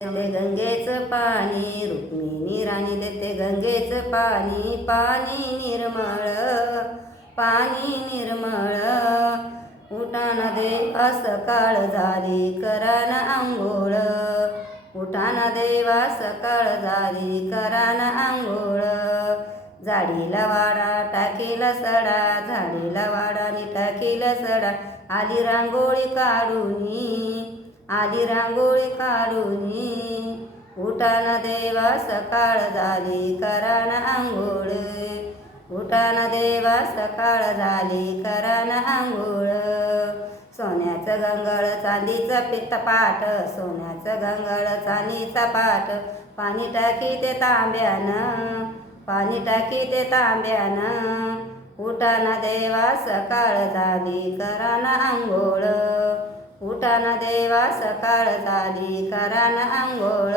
देते गंगेचं पाणी, रुक्मिणी राणी देते गंगेचं पाणी. पाणी निर्मळ, पाणी निर्मळ. उठाना देवा सकाळ झाली, करा ना आंघोळ. उठाना देवा सकाळ झाली, करा ना आंघोळ. झाडीला वाडा टाकीला सडा, झाडीला वाडाने टाकीला सडा. आली रांगोळी काढूनी, आली रांगोळी काढूनी. उठाना देवा सकाळ झाली, करा ना आंघोळ. उठाना देवा सकाळ झाली, करा ना आंघोळ. सोन्याचं गंगळ चांदीचा पित्तपाट, सोन्याचं गंगळ चांदीचा पाट. पाणी टाकी ते तांब्यानं, पाणी टाकी ते तांब्यानं. उठाना देवा सकाळ झाली, करा ना आंघोळ. उठाना देवा सकाळ झाली, करा ना आंघोळ.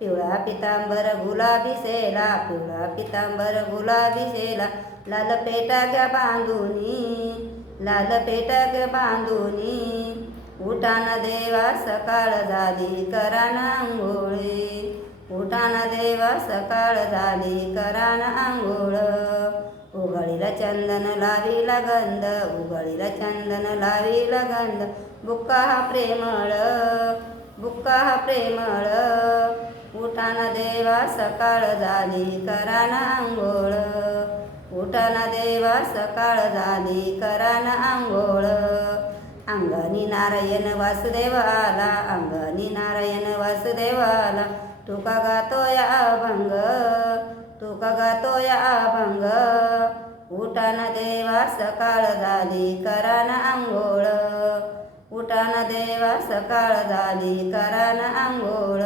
पिवळा पितांबर गुलाबी सेला, पिवळा पितांबर गुलाबी सेला. लाल पेटा घ्या बांधुनी, लाल पेटा घ्या बांधुनी. उठाना देवा सकाळ झाली, करा ना आंघोळी. उठाना देवा सकाळ झाली, करा ना आंघोळ. उघडीला चंदन लावीला गंध, उघडीला चंदन लावीला गंध. बुक्का हा प्रेमळ, बुक्का हा प्रेमळ. उठाना देवा सकाळ झाली, करा ना आंघोळ. उठाना देवा सकाळ झाली, करा ना आंघोळ. अंगणी नारायण वासुदेव आला, अंगणी नारायण वासुदेव आला. तुका गातोय अभंग, तुका गातोय अभंग. उठाना देवा सकाळ झाली, करा ना आंघोळ. उठाना देवा सकाळ झाली, करा ना आंघोळ.